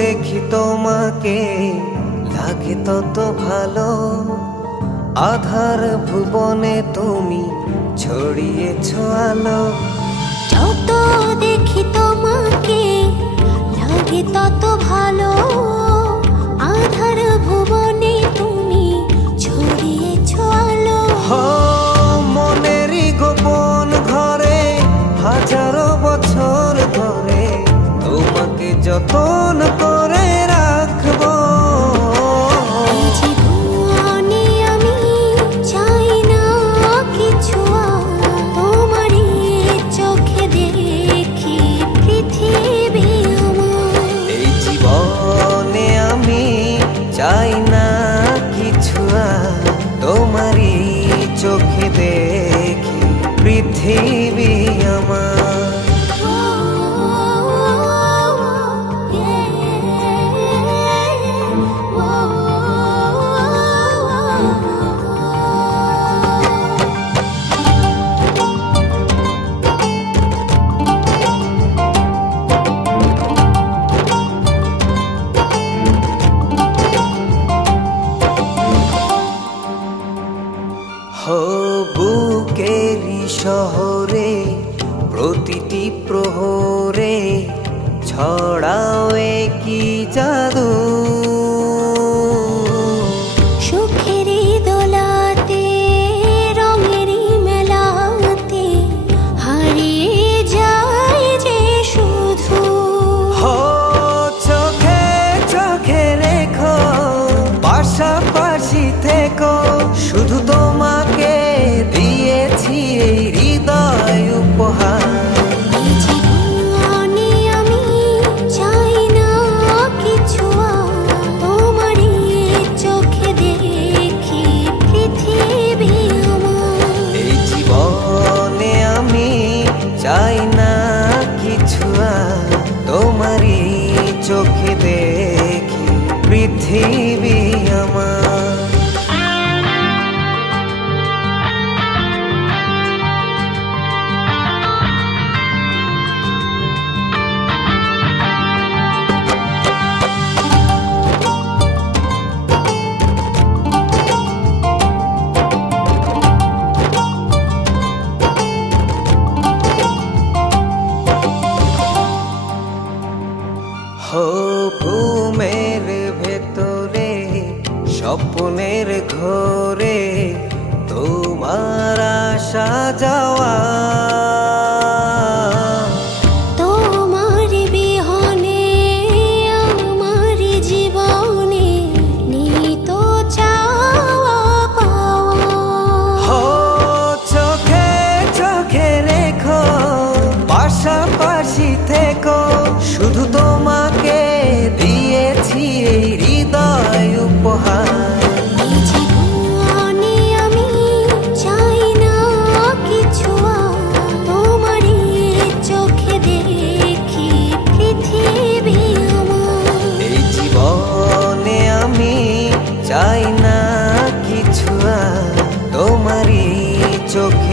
দেখি তোমাকে লাগে তত ভালো। আধার ভুবনে তুমি ছড়িয়েছো আলো। যত দেখি তোমাকে লাগে তত ভালো। আধার ভুবনে তুমি ছড়িয়েছো আলো। মনেরই গোপন ঘরে হাজারো বছর ধরে তোমাকে যতন করে রাখবো। এই জীবনে আমি চাই না কিছু আর, তোমারই চোখে দেখি পৃথিবী আমার। এই জীবনে আমি চাই না কিছু আর, তোমারই চোখে দেখি পৃথিবী আমার। বুকেরই শহরে প্রতিটি প্রহরে ছড়াও কি জাদু। সুখেরই দোলাতে রঙেরই মেলাতে হারিয়ে যায় যে শুধু। চোখে চোখে রেখো পাশাপাশি থেকো, শুধু তোমাকে দিয়েছি এই হৃদয় উপহার। এই জীবনে আমি চাই না কিছু আর, তোমারই চোখে দেখি পৃথিবী আমার। এই জীবনে আমি চাই না কিছু আর, তোমারই চোখে দেখি পৃথিবী আমার। ঘুমের ভেতরে স্বপ্নের ঘরে তোমার আসা যাওয়া। তোমার বিহনে আমার জীবনে নিত চাওয়া পাওয়া। চোখে চোখে রেখো পাশাপাশি থেকো, শুধু তোমাকে দিয়েছি এই হৃদয় উপহার। এই জীবনে আমি চাই না কিছু আর, তোমারই চোখে দেখি পৃথিবী আমার। এই জীবনে আমি চাই না কিছু আর, তোমারই চোখে